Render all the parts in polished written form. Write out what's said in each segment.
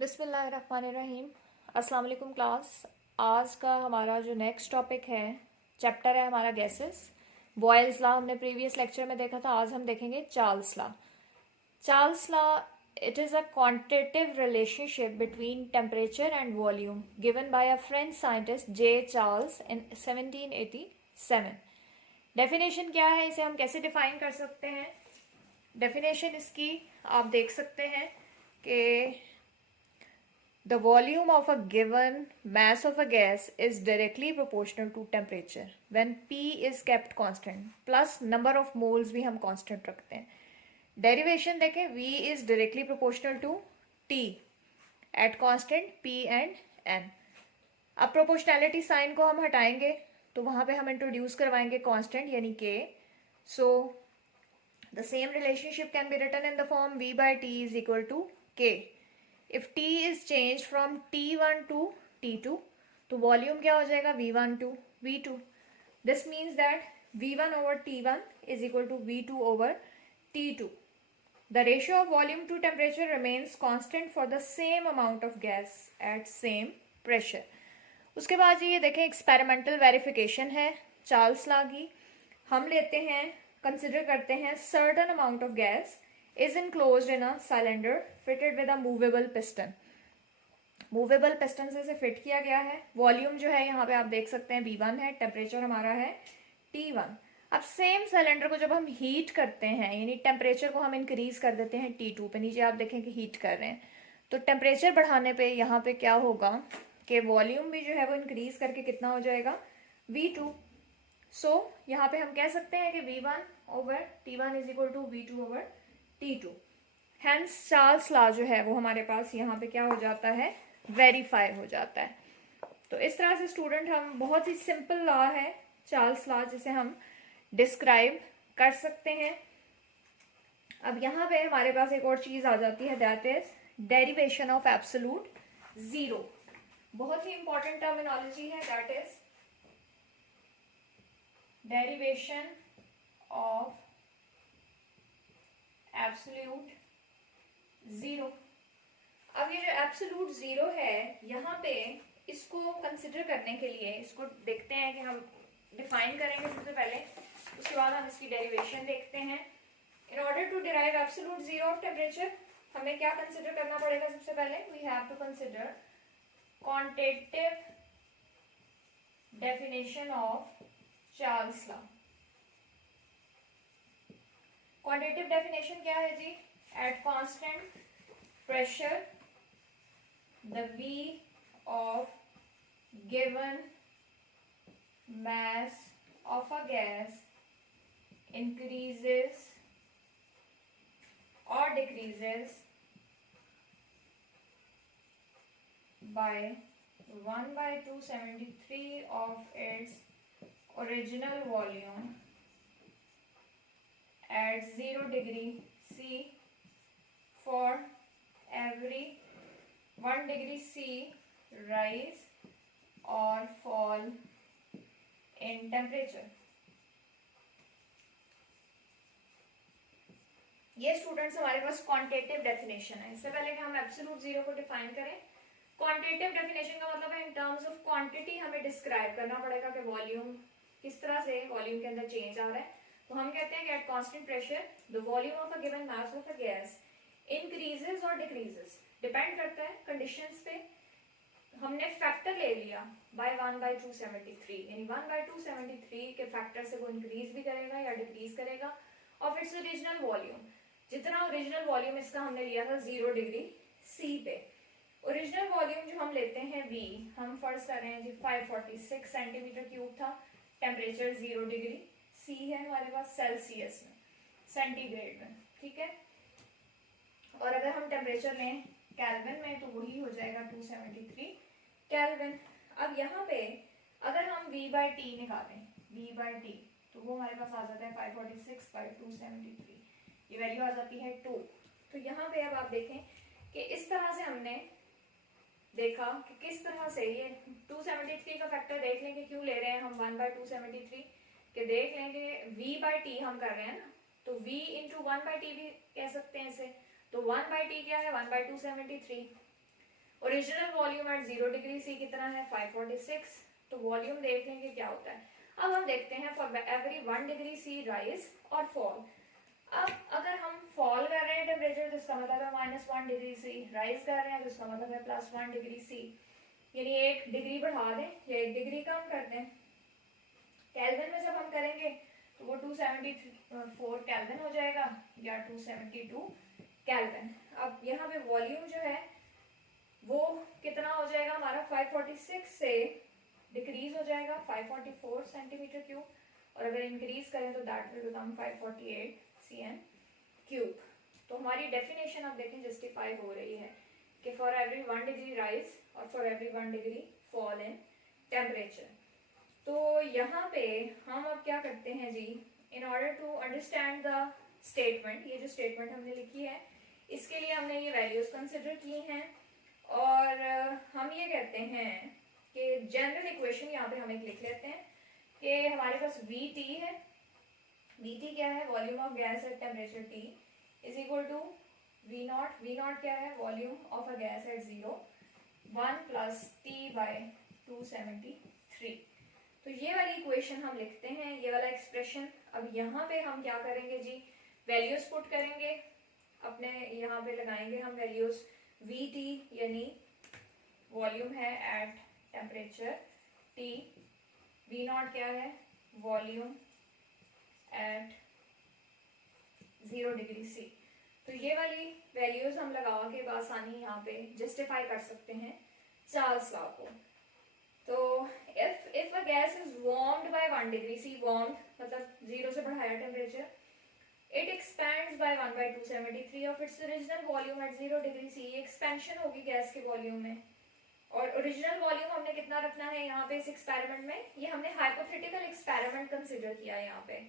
बिस्मिल्लाहिर्रहमानिर्रहीम। अस्सलाम वालेकुम क्लास। आज का हमारा जो नेक्स्ट टॉपिक है, चैप्टर है हमारा गैसेस। बॉयल्स लॉ हमने प्रीवियस लेक्चर में देखा था, आज हम देखेंगे Charles law. Charles law, it is a quantitative relationship between temperature and volume given by a French scientist J Charles in 1787। Definition क्या है, इसे हम कैसे डिफाइन कर सकते हैं? डेफिनेशन इसकी आप देख सकते हैं कि the volume of a given mass of a gas is directly proportional to temperature when P is kept constant plus number of moles भी हम constant रखते हैं. Derivation देखें, V is directly proportional to T at constant P and N. अब proportionality sign को हम हटाएंगे तो वहाँ पे हम introduce करवाएंगे constant यानी K. So the same relationship can be written in the form V by T is equal to K. If T is changed from T1 to T2, तो वॉल्यूम क्या हो जाएगा? V1 to V2. This means that V1 over T1 is equal to V2 over T2. The ratio of volume to temperature remains constant for the same amount of gas at same pressure. उसके बाद ये देखें, experimental verification है Charles law की। हम लेते हैं, consider करते हैं certain amount of gas is enclosed in a cylinder fitted with a movable piston. Movable piston से इसे फिट किया गया है। वॉल्यूम जो है यहाँ पे आप देख सकते हैं V1 है, टेम्परेचर हमारा है T1। अब सेम सिलेंडर को जब हम हीट करते हैं, यानी टेम्परेचर को हम इंक्रीज कर देते हैं T2 पे, नीचे आप देखें कि हीट कर रहे हैं, तो टेम्परेचर बढ़ाने पे यहाँ पे क्या होगा कि वॉल्यूम भी जो है वो इंक्रीज करके कितना हो जाएगा? V2। सो यहाँ पे हम कह सकते हैं कि V1 over T1 is equal to V2 over T2। Hence Charles law जो है वो हमारे पास यहाँ पे क्या हो जाता है? वेरीफाई हो जाता है। तो इस तरह से स्टूडेंट, हम बहुत ही सिंपल लॉ है चार्ल्स लॉ, जिसे हम डिस्क्राइब कर सकते हैं। अब यहाँ पे हमारे पास एक और चीज आ जाती है, that is derivation of absolute zero. बहुत ही इंपॉर्टेंट टर्मिनोलॉजी है, that is derivation of absolute zero. अब ये जो एब्सोल्यूट जीरो है, यहाँ पे इसको कंसिडर करने के लिए इसको देखते हैं कि हम डिफाइन करेंगे सबसे पहले, उसके बाद हम इसकी डेरिवेशन देखते हैं। In order to derive absolute zero of temperature हमें क्या कंसिडर करना पड़ेगा? सबसे पहले we have to consider quantitative definition of Charles law. Quantitative definition क्या है जी? At constant pressure, the V of given mass of a gas increases or decreases by 1 by 273 of its original volume at 0 degree C for every 1 degree C rise or fall in temperature. ये students हमारे पास quantitative definition है। इससे पहले कि हम absolute zero को define करें, quantitative definition का मतलब है इन टर्म्स ऑफ क्वांटिटी हमें डिस्क्राइब करना पड़ेगा कि वॉल्यूम किस तरह से वॉल्यूम के अंदर चेंज आ रहा है। तो हम कहते हैं कि at constant pressure the volume of a given mass of a gas increases और डिक्रीजेस, डिपेंड करता है कंडीशंस पे। हमने फैक्टर ले लिया बाय 1/273, यानी 1/273 के फैक्टर से वो इंक्रीज भी करेगा या डिक्रीज करेगा ऑफ इट्स ओरिजिनल वॉल्यूम। जितना ओरिजिनल वॉल्यूम इसका हमने लिया था 0 डिग्री C पे। ओरिजिनल वॉल्यूम जो हम लेते हैं V, हम फर्स्ट कर रहे हैं जी 546 सेंटीमीटर क्यूब था। टेम्परेचर 0 डिग्री C है हमारे पास सेल्सियस में, सेंटीग्रेड में, ठीक है। और अगर हम टेम्परेचर लें केल्विन में तो वही हो जाएगा 273 केल्विन। अब यहाँ पे अगर हम V by T निकालें, V by T, तो वो हमारे पास आ जाता है 546/273, ये वैल्यू आ जाती है 2। तो यहाँ पे अब आप देखें कि इस तरह से हमने देखा कि किस तरह से ये 273 का फैक्टर देख लें कि क्यों ले रहे हैं हम 1/273 के, देख लें कि V by T हम कर रहे हैं ना, तो V into 1/T भी कह सकते हैं इसे। तो 1/T क्या है? 1/273। Original volume at 0 degree C कितना है 546। तो वॉल्यूम देख लेंगे क्या होता है। अब हम देखते हैं for every 1 degree C rise और फॉल। अब अगर हम फॉल कर रहे हैं टेम्परेचर तो इसका मतलब है -1 डिग्री सी, राइज कर रहे हैं तो इसका मतलब है +1 डिग्री सी, यानी 1 डिग्री बढ़ा दें या 1 डिग्री कम कर दें। केल्विन में जब हम करेंगे तो वो 274 केल्विन हो जाएगा या 272 केल्विन। अब यहाँ पे वॉल्यूम जो है वो कितना हो जाएगा हमारा 546 से डिक्रीज हो जाएगा 544 सेंटीमीटर क्यूब, और अगर इंक्रीज करें तो that will become 548 cm cube. तो हमारी डेफिनेशन आप देखें जस्टिफाई हो रही है कि फॉर एवरी 1 डिग्री राइज और for every 1 degree fall in temperature. तो यहाँ पे हम अब क्या करते हैं जी, in order to understand the statement, ये जो स्टेटमेंट हमने लिखी है इसके लिए हमने ये वैल्यूज कंसिडर की हैं, और हम ये कहते हैं कि जनरल इक्वेशन यहाँ पे हम एक लिख लेते हैं कि हमारे पास वी टी है। वी टी क्या है, volume of gas at temperature T is equal to V nought. V nought क्या है, volume of a gas at 0, 1 + T/273। तो ये वाली इक्वेशन हम लिखते हैं, ये वाला एक्सप्रेशन। अब यहाँ पे हम क्या करेंगे जी, वैल्यूज पुट करेंगे अपने, यहाँ पे लगाएंगे हम वैल्यूज। वी टी यानी वॉल्यूम है at temperature T, V nought क्या है, वॉल्यूम एट 0 डिग्री सी। तो ये वाली वैल्यूज हम लगा के आसानी यहाँ पे जस्टिफाई कर सकते हैं चार्ल्स लॉ को। तो if a gas is warmed by 1 degree C, warmed मतलब 0 से बढ़ाया temperature, it expands by 1/273 of its original volume at 0 degree C। Expansion होगी गैस के वॉल्यूम में, और ओरिजिनल वॉल्यूम हमने कितना रखना है यहाँ पे इस एक्सपेरिमेंट में, ये हमने हाइपोथेटिकल एक्सपेरिमेंट कंसिडर किया है। यहाँ पे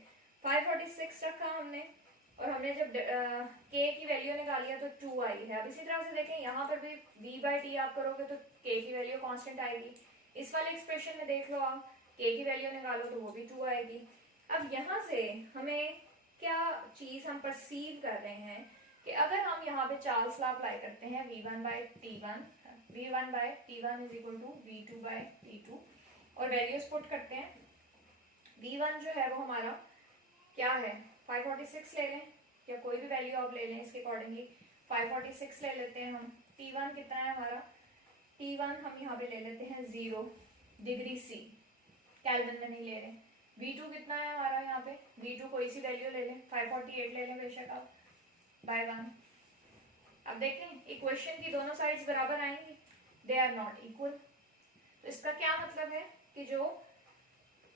546 रखा हमने, और हमने जब k की वैल्यू निकाली है तो 2 आई है। अब इसी तरह से देखें यहाँ पर भी v/t आप करोगे तो k की वैल्यू कांस्टेंट आएगी। इस वाले एक्सप्रेशन में देख लो आप, k की वैल्यू निकालो तो वो भी 2 आएगी। अब यहाँ से हमें क्या चीज हम परसीव कर रहे हैं कि अगर हम यहाँ पे चार्ल्स लॉ अप्लाई करते हैं v1/t1 is equal to v2/t2, और वैल्यूज पुट करते हैं। v1 जो है वो हमारा क्या है 546 ले लें, या कोई भी वैल्यू आप ले लें इसके अकॉर्डिंगली, 546 ले लेते हैं हम। t1 कितना है हमारा, t1 हम यहाँ पे ले लेते हैं 0 डिग्री सी, केल्विन में नहीं ले रहे। v2 कितना है हमारा यहाँ पे, v2 कोई सी वैल्यू ले लें, 548 ले लें बेशक आप, बाय 1। अब देखें इक्वेशन की दोनों साइड्स बराबर आएंगी, दे आर नॉट इक्वल। तो इसका क्या मतलब है कि जो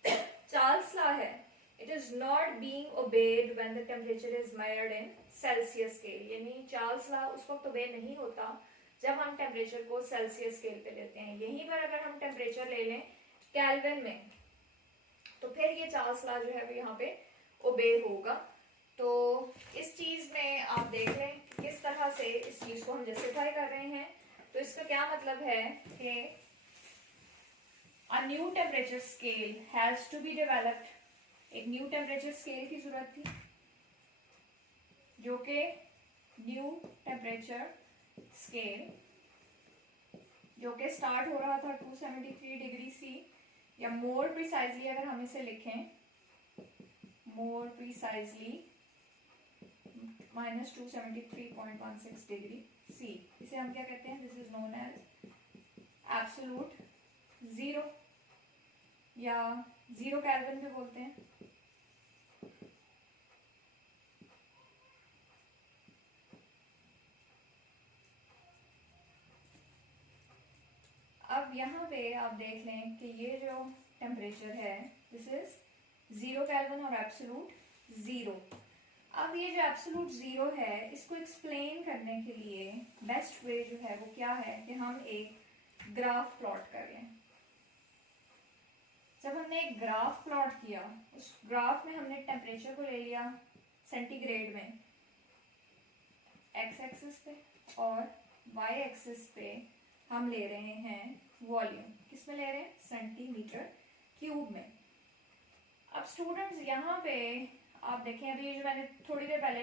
चार्ल्स लॉ है, it is not being obeyed when the temperature is measured in Celsius scale, यानी चार्ल्स लॉ उस वक्त ओबे नहीं होता जब हम टेम्परेचर को सेल्सियस स्केल पे लेते हैं। यहीं पर अगर हम टेम्परेचर ले लें केल्विन में तो फिर ये चार्ल्स लॉ जो है वो यहाँ पे ओबे होगा। तो इस चीज में आप देख लें किस तरह से इस चीज को हम जस्टिफाई कर रहे हैं। तो इसका क्या मतलब है कि a new temperature scale has to be developed, एक न्यू टेम्परेचर स्केल की जरूरत थी जो कि न्यू टेम्परेचर स्केल जो कि स्टार्ट हो रहा था 273 डिग्री सी, या मोर प्रिसाइजली अगर हम इसे लिखें, मोर प्रिसाइजली -273.16 डिग्री सी, इसे हम क्या कहते हैं, this is known as absolute zero, या 0 केल्विन भी बोलते हैं। अब यहाँ पे आप देख लें कि ये जो टेम्परेचर है दिस इज 0 केल्विन और एब्सोल्यूट जीरो। अब ये जो एब्सोल्यूट जीरो है इसको एक्सप्लेन करने के लिए बेस्ट वे जो है वो क्या है कि हम एक ग्राफ प्लॉट कर लें। जब हमने एक ग्राफ प्लॉट किया, उस ग्राफ में हमने टेम्परेचर को ले लिया सेंटीग्रेड में एक्स एक्सिस पे, और वाई एक्सिस पे हम ले रहे हैं वॉल्यूम, किस में ले रहे हैं, सेंटीमीटर क्यूब में। अब स्टूडेंट्स यहाँ पे आप देखें, अभी जो मैंने थोड़ी देर पहले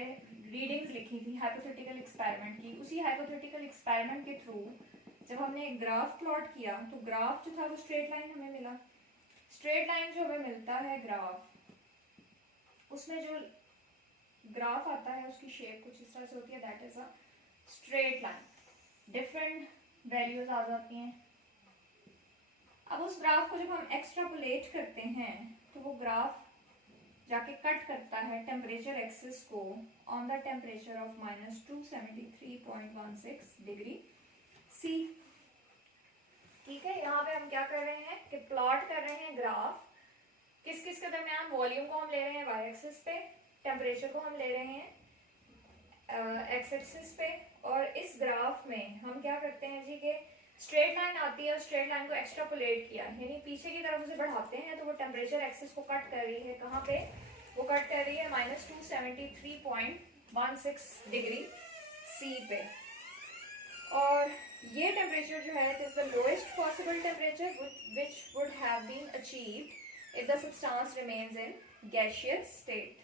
रीडिंग्स लिखी थी हाइपोथेटिकल एक्सपेरिमेंट की, उसी हाइपोथेटिकल एक्सपेरिमेंट के थ्रू जब हमने एक ग्राफ प्लॉट किया तो ग्राफ जो था वो स्ट्रेट लाइन हमें मिला। स्ट्रेट लाइन जो हमें मिलता है ग्राफ, उसमें जो ग्राफ आता है उसकी शेप कुछ इस तरह से होती है, that is a straight line. Different values आ जाती हैं। अब उस ग्राफ को जब हम एक्सट्रापोलेट करते हैं तो वो ग्राफ जाके कट करता है टेम्परेचर एक्सिस को on the temperature of -273.16 degree C. ठीक है, यहाँ पे हम क्या कर रहे हैं कि प्लॉट कर रहे हैं ग्राफ। किस किस के दरमियान? वॉल्यूम को हम ले रहे हैं वाई एक्सिस पे, टेम्परेचर को हम ले रहे हैं एक्स एक्सिस पे, और इस ग्राफ में हम क्या करते हैं जी कि स्ट्रेट लाइन आती है और स्ट्रेट लाइन को एक्सट्रापोलेट किया, यानी पीछे की तरफ उसे बढ़ाते हैं तो वो टेम्परेचर एक्सिस को कट कर रही है। कहाँ पे वो कट कर रही है? -273.16 डिग्री सी पे। और ये टेम्परेचर जो है, it is the lowest possible temperature which would have been achieved if the substance remains in gaseous state.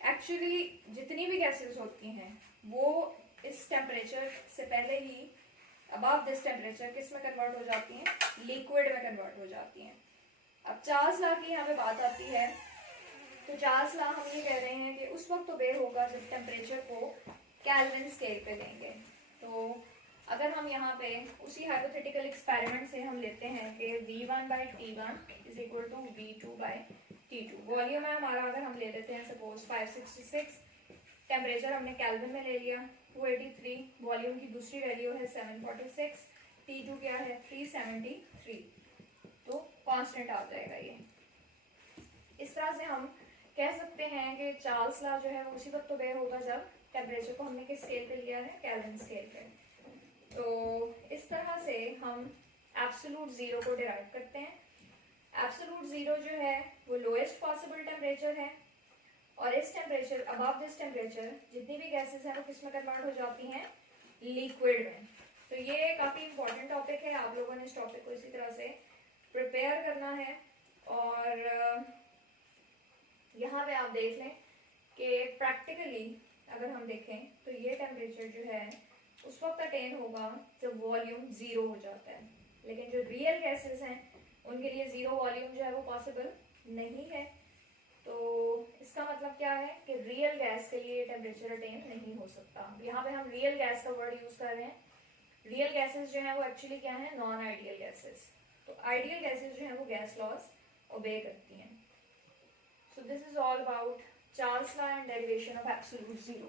Actually जितनी भी गैसेस होती हैं वो इस टेम्परेचर से पहले ही अबव दिस टेम्परेचर किस में कन्वर्ट हो जाती हैं? लिक्विड में कन्वर्ट हो जाती हैं। अब चार्ल्स लॉ की यहाँ पे बात आती है, तो चार्ल्स लॉ हम ये कह रहे हैं कि उस वक्त ओबे होगा जब टेम्परेचर को केल्विन स्केल पे लेंगे। तो अगर हम यहाँ पे उसी हाइपोथेटिकल एक्सपेरिमेंट से हम लेते हैं कि V1/T1 is equal to V2/T2। Volume है हमारा, अगर हम ले लेते हैं सपोज 566, टेम्परेचर हमने केल्विन में ले लिया 283, वॉल्यूम की दूसरी वैल्यू है 746, T2 क्या है 373, तो कांस्टेंट आ जाएगा ये। इस तरह से हम कह सकते हैं कि चार्ल्स लॉ जो है वो उसी वक्त ओबे होगा जब टेम्परेचर को हमने किस स्केल पे लिया है? केल्विन स्केल पे। तो इस तरह से हम एब्सोलूट ज़ीरो को डिराइव करते हैं। एब्सोलूट ज़ीरो जो है वो लोएस्ट पॉसिबल टेम्परेचर है, और इस टेम्परेचर अबव दिस टेम्परेचर जितनी भी गैसेस हैं वो किस में कन्वर्ट हो जाती हैं? लिक्विड में। तो ये काफ़ी इंपॉर्टेंट टॉपिक है, आप लोगों ने इस टॉपिक को इसी तरह से प्रिपेयर करना है। और यहाँ पे आप देख लें कि प्रैक्टिकली अगर हम देखें तो ये टेम्परेचर जो है उस वक्त अटेन होगा जब वॉल्यूम ज़ीरो हो जाता है, लेकिन जो रियल गैसेस हैं उनके लिए ज़ीरो वॉल्यूम जो है वो पॉसिबल नहीं है। तो इसका मतलब क्या है कि रियल गैस के लिए टेम्परेचर अटेन नहीं हो सकता। यहाँ पे हम रियल गैस का वर्ड यूज़ कर रहे हैं। रियल गैसेस जो हैं वो एक्चुअली क्या है? Non ideal gases. तो आइडियल गैसेस जो हैं वो गैस लॉज ओबे करती हैं। So this is all about Charles law and derivation of absolute zero.